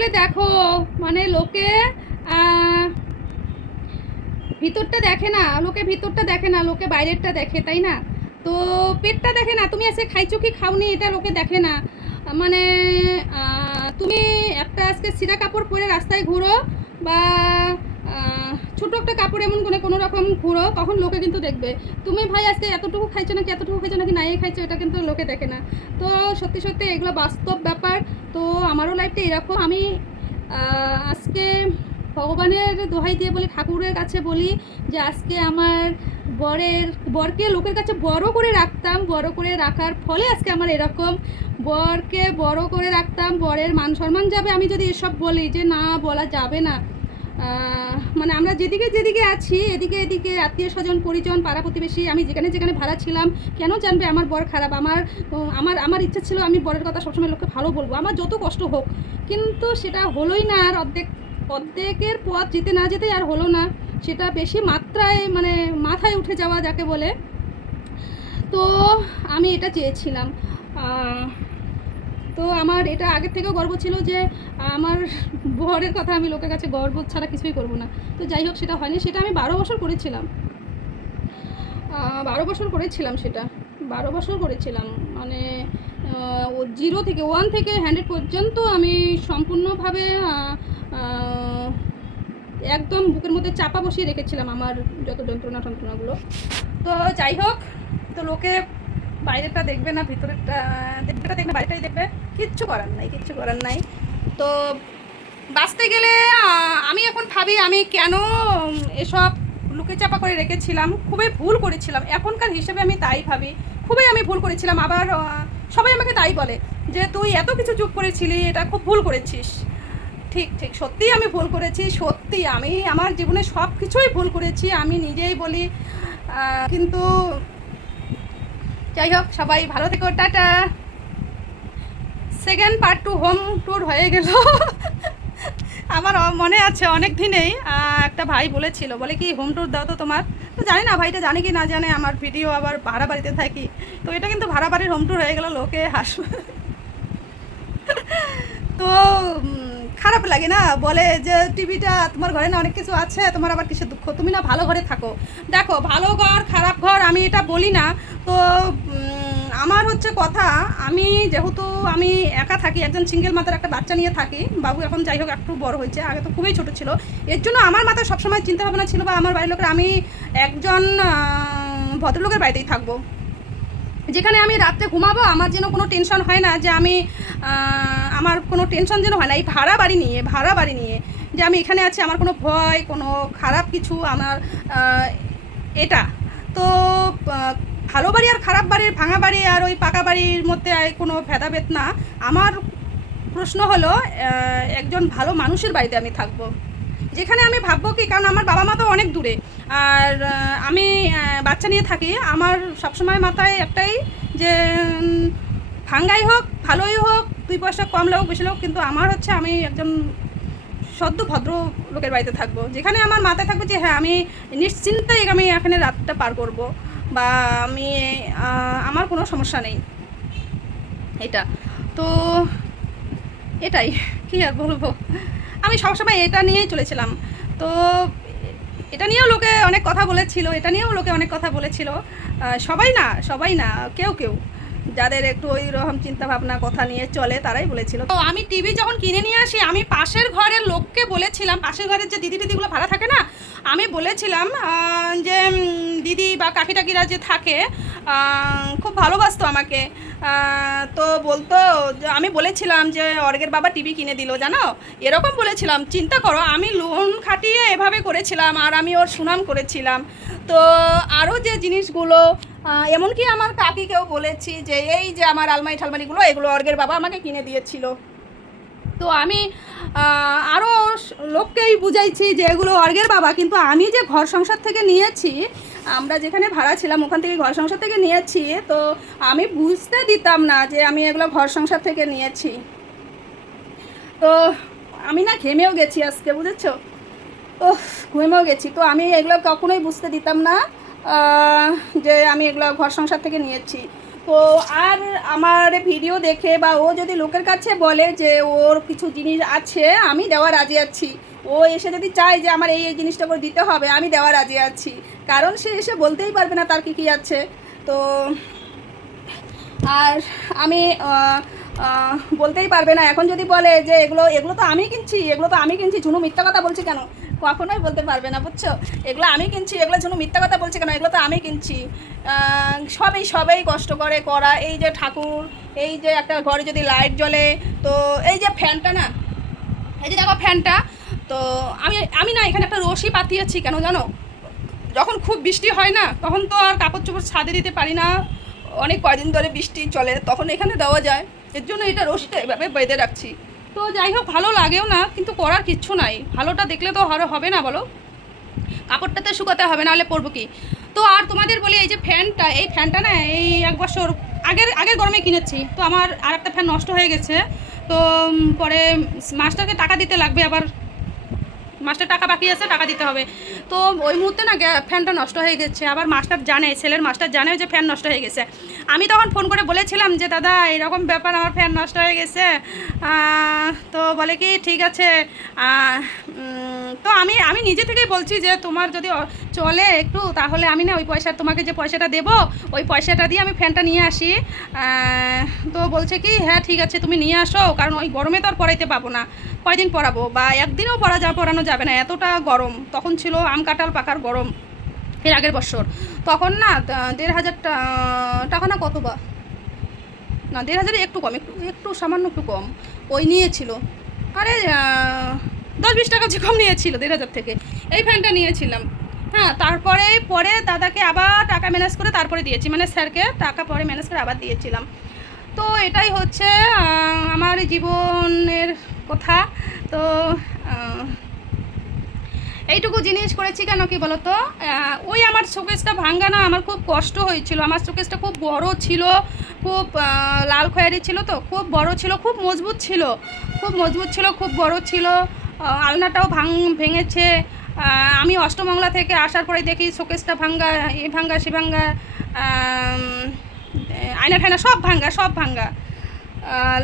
বলে দেখো, মানে লোকে ভিতরটা দেখে না, লোকে ভিতরটা দেখে না, লোকে বাইরেরটা দেখে, তাই না? তো পেটটা দেখে না, তুমি আজকে খাইছো কি খাওনি এটা লোকে দেখে না। মানে তুমি একটা আজকে ছিঁড়া কাপড় পরে রাস্তায় ঘুরো বা ছোটো একটা কাপড় এমন করে কোনো রকম ঘুরো, তখন লোকে কিন্তু দেখবে তুমি ভাই আজকে এতটুকু খাইছো নাকি, এতটুকু খাইছো নাকি, নাই খাইছো, এটা কিন্তু লোকে দেখে না। তো সত্যি সত্যি এগুলো বাস্তব ব্যাপার। তো আমারও লাইফটা এরকম। আমি আজকে ভগবানের দোহাই দিয়ে বলি, ঠাকুরের কাছে বলি যে আজকে আমার বরকে লোকের কাছে বড় করে রাখতাম, বড় করে রাখার ফলে আজকে আমার এরকম। বরকে বড় করে রাখতাম, বরের মান সম্মান যাবে আমি যদি এসব বলি, যে না বলা যাবে না। মানে আমরা যেদিকে যেদিকে আছি, এদিকে এদিকে আত্মীয় স্বজন পরিজন পাড়া প্রতিবেশী, আমি যেখানে যেখানে ভাড়া ছিলাম, কেন জানবে আমার বর খারাপ? আমার আমার আমার ইচ্ছা ছিল আমি বরের কথা সবসময় লোককে ভালো বলবো, আমার যত কষ্ট হোক, কিন্তু সেটা হলোই না। আর অর্ধেকের পথ যেতে না যেতেই আর হলো না, সেটা বেশি মাত্রায় মানে মাথায় উঠে যাওয়া যাকে বলে। তো আমি এটা চেয়েছিলাম। তো আমার এটা আগের থেকেও গর্ব ছিল যে আমার বরের কথা আমি লোকের কাছে গর্ব ছাড়া কিছুই করব না। তো যাই হোক, সেটা হয়নি। সেটা আমি 12 বছর করেছিলাম, 12 বছর করেছিলাম, সেটা 12 বছর করেছিলাম। মানে ও 0 থেকে 1 থেকে 100 পর্যন্ত আমি সম্পূর্ণভাবে একদম বুকের মধ্যে চাপা বসিয়ে রেখেছিলাম আমার যত যন্ত্রণাগুলো। তো যাই হোক, তো লোকে বাইরেটা দেখবে না, ভিতরেরটা দেখবে, বাইরেটাই দেখবে। কিচ্ছু করার নাই, কিচ্ছু করার নাই। তো বাঁচতে গেলে আমি এখন ভাবি আমি কেন এসব লুকে চাপা করে রেখেছিলাম, খুবই ভুল করেছিলাম। এখনকার হিসেবে আমি তাই ভাবি, খুবই আমি ভুল করেছিলাম। আবার সবাই আমাকে তাই বলে যে তুই এত কিছু চুপ করেছিলি, এটা খুব ভুল করেছিস। ঠিক ঠিক, সত্যিই আমি ভুল করেছি, সত্যি আমি আমার জীবনে সব কিছুই ভুল করেছি, আমি নিজেই বলি। কিন্তু যাই হোক, সবাই ভালো থেকো, tata. Second part 2 home tour হয়ে গেল। আমার মনে আছে অনেক দিনেই একটা ভাই বলেছিল, বলে কি হোম ট্যুর দাও তো তোমার। তো জানি না ভাইটা জানে কি না জানে, আমার ভিডিও আবার ভাড়া বাড়িতে থাকি, তো এটা কিন্তু ভাড়া বাড়ির হোম ট্যুর হয়ে গেল, লোকে হাসবে। তো খারাপ লাগে না, বলে যে টিভিটা তোমার ঘরে না অনেক কিছু আছে, তোমার আবার কিসের দুঃখ, তুমি না ভালো ঘরে থাকো। দেখো, ভালো ঘর খারাপ ঘর আমি এটা বলি না। তো আমার হচ্ছে কথা, আমি যেহেতু আমি একা থাকি, একজন সিঙ্গেল মাতার একটা বাচ্চা নিয়ে থাকি, বাবু এখন যাই হোক একটু বড় হয়েছে, আগে তো খুবই ছোট ছিল। এর জন্য আমার মাথায় সবসময় চিন্তা ভাবনা ছিল, বা আমার বাড়ির লোকের, আমি একজন ভদ্রলোকের বাড়িতেই থাকবো, যেখানে আমি রাত্রে ঘুমাবো, আমার যেন কোনো টেনশন হয় না, যে আমি আমার কোনো টেনশন যেন হয় না এই ভাড়া বাড়ি নিয়ে যে আমি এখানে আছি, আমার কোনো ভয়, কোনো খারাপ কিছু আমার এটা। তো ভালো বাড়ি আর খারাপ বাড়ির, ভাঙা বাড়ি আর ওই পাকা বাড়ির মধ্যে কোনো ভেদাভেদ না। আমার প্রশ্ন হলো একজন ভালো মানুষের বাড়িতে আমি থাকবো, যেখানে আমি ভাববো কি, কারণ আমার বাবা মা তো অনেক দূরে, আর আমি বাচ্চা নিয়ে থাকি। আমার সবসময় মাথায় একটাই, যে ভাঙ্গাই হোক ভালোই হোক, 2 পয়সা কম লোক বেশি লোক, কিন্তু আমার হচ্ছে আমি একজন সদ্য ভদ্র লোকের বাড়িতে থাকবো, যেখানে আমার মাথায় থাকবে যে হ্যাঁ আমি নিশ্চিন্তে আমি এখানে রাতটা পার করব, বা আমি আমার কোনো সমস্যা নেই এটা। তো এটাই, কী আর বলবো, আমি সবসময় এটা নিয়েই চলেছিলাম। তো এটা নিয়েও লোকে অনেক কথা বলেছিল, সবাই না, কেউ কেউ যাদের একটু ওই রকম চিন্তাভাবনা কথা নিয়ে চলে, তারাই বলেছিল। তো আমি টিভি যখন কিনে নিয়ে আসি, আমি পাশের ঘরের লোককে বলেছিলাম, পাশের ঘরের যে দিদিগুলো ভাড়া থাকে না, আমি বলেছিলাম যে দিদি বা কাকি টাকিরা যে থাকে, খুব ভালোবাসতো আমাকে। তো বলতো, আমি বলেছিলাম যে অর্গের বাবা টিভি কিনে দিল জানো, এরকম বলেছিলাম। চিন্তা করো, আমি লোন খাটিয়ে এভাবে করেছিলাম, আর আমি ওর সুনাম করেছিলাম। তো আরও যে জিনিসগুলো, এমনকি আমার কাকিকেও বলেছি যে এই যে আমার আলমারি ঠালমারিগুলো, এগুলো অর্গের বাবা আমাকে কিনে দিয়েছিল। তো আমি আরও লোককেই বুঝাইছি যে এগুলো অর্গের বাবা, কিন্তু আমি যে ঘর সংসার থেকে নিয়েছি, আমরা যেখানে ভাড়া ছিলাম ওখান থেকে ঘর সংসার থেকে নিয়েছি, তো আমি বুঝতে দিতাম না যে আমি এগুলো ঘর সংসার থেকে নিয়েছি। তো আমি না ঘেমেও গেছি আজকে, বুঝেছো, ও ঘুমেও গেছি। তো আমি এগুলো কখনোই বুঝতে দিতাম না যে আমি এগুলো ঘর সংসার থেকে নিয়েছি। তো আর আমার ভিডিও দেখে বা ও যদি লোকের কাছে বলে যে ওর কিছু জিনিস আছে, আমি দেওয়া রাজি আছি। ও এসে যদি চায় যে আমার এই জিনিসটা করে দিতে হবে, আমি দেওয়া রাজি আছি, কারণ সে এসে বলতেই পারবে না তার কী আছে। তো আর আমি বলতেই পারবে না। এখন যদি বলে যে এগুলো এগুলো তো আমি কিনছি, এগুলো তো আমি কিনছি, ঝুনু মিথ্যা কথা বলছি কেন, কখনোই বলতে পারবে না, বুঝছো? এগুলো আমি কিনছি, এগুলো ঝুনু মিথ্যা কথা বলছে কেন, এগুলো তো আমি কিনছি। সবাই কষ্ট করে করা। এই যে ঠাকুর, এই যে একটা ঘরে যদি লাইট জ্বলে, তো এই যে ফ্যানটা না, এই যে দেখো ফ্যানটা, তো আমি না এখানে একটা রশি পাতিয়েছি কেন জানো? যখন খুব বৃষ্টি হয় না, তখন তো আর কাপড় চোপড় ছাদে দিতে পারি না, অনেক কয়দিন ধরে বৃষ্টি চলে, তখন এখানে দেওয়া যায়, এর জন্য এটা রশিটা এভাবে বেঁধে রাখছি। তো যাই হোক, ভালো লাগেও না, কিন্তু করার কিচ্ছু নাই, ভালোটা দেখলে তো হবে না বলো, কাপড়টাতে শুকাতে হবে, নাহলে পরবো কি। তো আর তোমাদের বলি, এই যে ফ্যানটা, এই ফ্যানটা না এই 1 বছর আগের গরমে কিনেছি, তো আমার আর একটা ফ্যান নষ্ট হয়ে গেছে। তো পরে মাস্টারকে টাকা দিতে লাগবে, আবার মাস্টার টাকা বাকি আছে, টাকা দিতে হবে। তো ওই মুহূর্তে না ফ্যানটা নষ্ট হয়ে গেছে, আবার মাস্টার জানে, ছেলের মাস্টার জানে যে ফ্যান নষ্ট হয়ে গেছে। আমি তখন ফোন করে বলেছিলাম যে দাদা এরকম ব্যাপার, আমার ফ্যান নষ্ট হয়ে গেছে। তো বলে কি ঠিক আছে। তো আমি নিজে থেকেই বলছি যে তোমার যদি চলে একটু, তাহলে আমি না ওই পয়সা, তোমাকে যে পয়সাটা দেবো ওই পয়সাটা দিয়ে আমি ফ্যানটা নিয়ে আসি। তো বলছে কি হ্যাঁ ঠিক আছে তুমি নিয়ে আসো, কারণ ওই গরমে তো আর পড়াইতে পাবো না, কয়দিন পড়াবো, বা একদিনও পড়ানো যাবে না, এতটা গরম তখন ছিল, আম কাঁঠাল পাকার গরম। এর আগের বছর তখন না 1,500 টাকা না কত, বা না 1,500 একটু কম, একটু সামান্য একটু কম ওই নিয়েছিল। আরে 10-20 টাকা যে কম নিয়েছিল 1,500 থেকে, এই ফ্যানটা নিয়েছিলাম। হ্যাঁ, তারপরে পরে দাদাকে আবার টাকা ম্যানেজ করে তারপরে দিয়েছি, মানে স্যারকে টাকা পরে ম্যানেজ করে আবার দিয়েছিলাম। তো এটাই হচ্ছে আমার জীবনের কথা। তো এইটুকু জিনিস করেছি কেন কি বলো তো, ওই আমার শোকেসটা ভাঙ্গা না, আমার খুব কষ্ট হয়েছিল, আমার শোকেসটা খুব বড় ছিল, খুব লাল খয়েরি ছিল, তো খুব বড় ছিল, খুব মজবুত ছিল, খুব বড় ছিল। আলনাটাও ভেঙেছে। আমি অষ্টমঙ্গলা থেকে আসার পরে দেখি শোকেসটা ভাঙ্গা, সে ভাঙ্গা, আয়না ঠায়না সব ভাঙ্গা,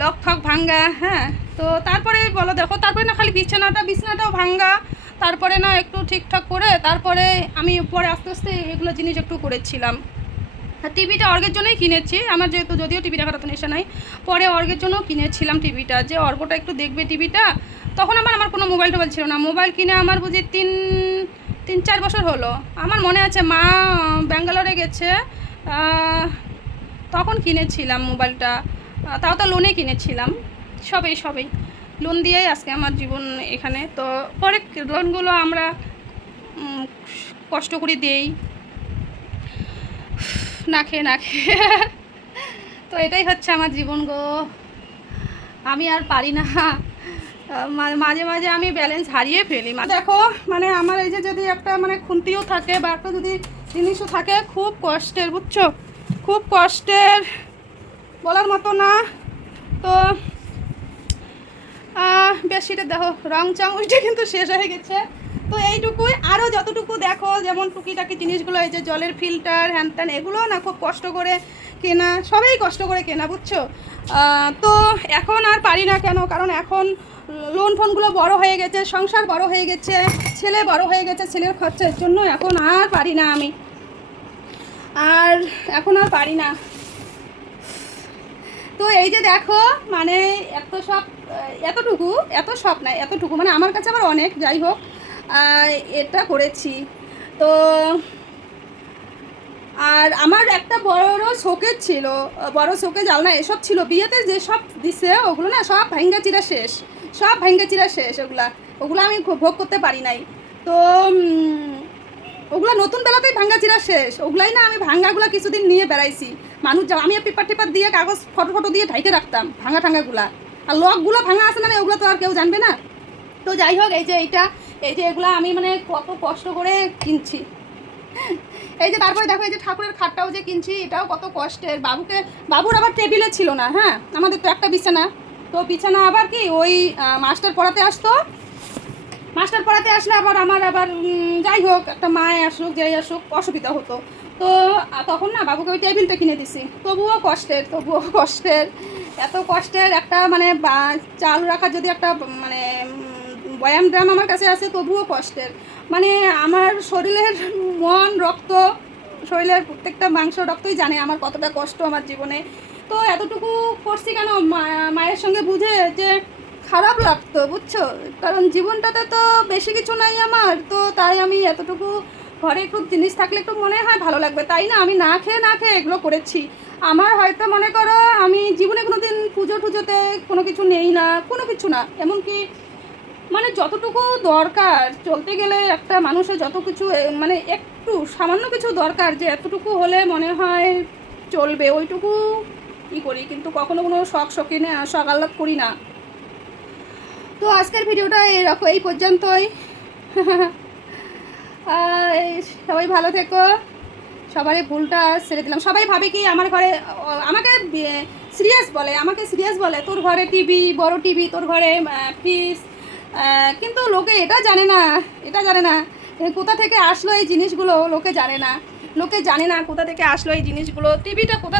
লক ঠক ভাঙ্গা। হ্যাঁ, তো তারপরে বলো দেখো, তারপরে না খালি বিছানাটাও ভাঙ্গা, তারপরে না একটু ঠিকঠাক করে তারপরে আমি পরে আস্তে আস্তে এগুলো জিনিস একটু করেছিলাম। আর টিভিটা অর্গের জন্যই কিনেছি, আমার যদিও টিভি দেখার তো নেশা নাই, পরে অর্গের জন্য কিনেছিলাম টিভিটা, যে অর্গটা একটু দেখবে টিভিটা। তখন আমার কোনো মোবাইল ছিল না, মোবাইল কিনে আমার বুঝি 3-4 বছর হলো। আমার মনে আছে মা ব্যাঙ্গালোরে গেছে, তখন কিনেছিলাম মোবাইলটা, তাও তো লোনে কিনেছিলাম, সবেই লোন দিয়েই আজকে আমার জীবন এখানে। তো পরে লোনগুলো আমরা কষ্ট করে দেই, না খেয়ে তো এটাই হচ্ছে আমার জীবন গো, আমি আর পারি না। মাঝে মাঝে আমি ব্যালেন্স হারিয়ে ফেলি। দেখো মানে আমার এই যে যদি একটা মানে খুন্তিও থাকে বা একটা যদি জিনিসও থাকে, খুব কষ্টের, বুঝছো, খুব কষ্টের, বলার মতো না। তো বেশিটা দেখো রং চং ওইটা কিন্তু শেষ হয়ে গেছে। তো এইটুকুই, আরও যতটুকু দেখো যেমন টুকিটাকি জিনিসগুলো, এই যে জলের ফিল্টার হ্যান ত্যান, এগুলো না খুব কষ্ট করে কেনা, সবাই কষ্ট করে কেনা, বুঝছো। তো এখন আর পারি না কেন, কারণ এখন লোন ফোনগুলো বড় হয়ে গেছে, সংসার বড় হয়ে গেছে, ছেলে বড় হয়ে গেছে, ছেলের খরচার জন্য এখন আর পারি না, আমি এখন আর পারি না। তো এই যে দেখো মানে এতটুকু মানে আমার কাছে আবার অনেক, যাই হোক এটা করেছি। তো আর আমার একটা বড় শোকেজ ছিল, বড় শোকেজ আলনা এসব ছিল, বিয়েতে যেসব দিছে ওগুলো না সব ভাঙ্গা চিরা শেষ, ওগুলো আমি ভোগ করতে পারি নাই। তো ওগুলো নতুন বেলাতেই ভাঙ্গা চিরা শেষ, ওগুলাই না আমি ভাঙ্গাগুলো কিছুদিন নিয়ে বেড়াইছি, মানুষ আমি পেপার টেপার দিয়ে কাগজ ফটো দিয়ে ঢাইকে রাখতাম ভাঙ্গা ঠাঙ্গাগুলা, আর লকগুলো ভাঙা আছে মানে ওগুলো তো আর কেউ জানবে না। তো যাই হোক, এই যে এগুলো আমি মানে কত কষ্ট করে কিনছি। এই যে তারপরে দেখো, এই যে ঠাকুরের খাটটাও যে কিনছি, এটাও কত কষ্টের। বাবুর আবার টেবিলে ছিল না, হ্যাঁ, আমাদের তো একটা বিছানা, তো বিছানা আবার কি ওই মাস্টার পড়াতে আসলে আবার আমার যাই হোক একটা মায় আসুক যাই আসুক অসুবিধা হতো, তো তখন না বাবুকে ওই টেবিলটা কিনে দিছি, তবুও কষ্টের এত কষ্টের একটা মানে চাল রাখার যদি একটা মানে বয়াম ড্রাম আমার কাছে আছে, তবুও কষ্টের। মানে আমার শরীরের মন রক্ত, শরীরের প্রত্যেকটা মাংস রক্তই জানে আমার কতটা কষ্ট আমার জীবনে। তো এতটুকু করছি কেন, মায়ের সঙ্গে বুঝে যে খারাপ লাগতো, বুঝছো, কারণ জীবনটাতে তো বেশি কিছু নাই আমার, তো তাই আমি এতটুকু ঘরে একটু জিনিস থাকলে একটু মনে হয় ভালো লাগবে, তাই না আমি না খেয়ে এগুলো করেছি। আমার হয়তো মনে করো আমি জীবনে কোনো দিন পুজো টুজোতে কোনো কিছু নেই না, কোনো কিছু না, এমনকি মানে যতটুকু দরকার চলতে গেলে একটা মানুষের যত কিছু মানে একটু সামান্য কিছু দরকার, যে এতটুকু হলে মনে হয় চলবে, ওইটুকু ই করি, কিন্তু কখনো কোনো শখ আহ্লাদ করি না। তো আজকের ভিডিওটা এরকম এই পর্যন্তই। সবাই ভালো থেকো, সবারই ভুলটা ছেড়ে দিলাম। সবাই ভাবে কি আমার ঘরে আমাকে সিরিয়াস বলে তোর ঘরে টিভি, বড় টিভি, তোর ঘরে ফ্রিজ, কিন্তু লোকে এটা জানে না কোথা থেকে আসলো এই জিনিসগুলো, লোকে জানে না কোথা থেকে আসলো এই জিনিসগুলো, টিভিটা কোথা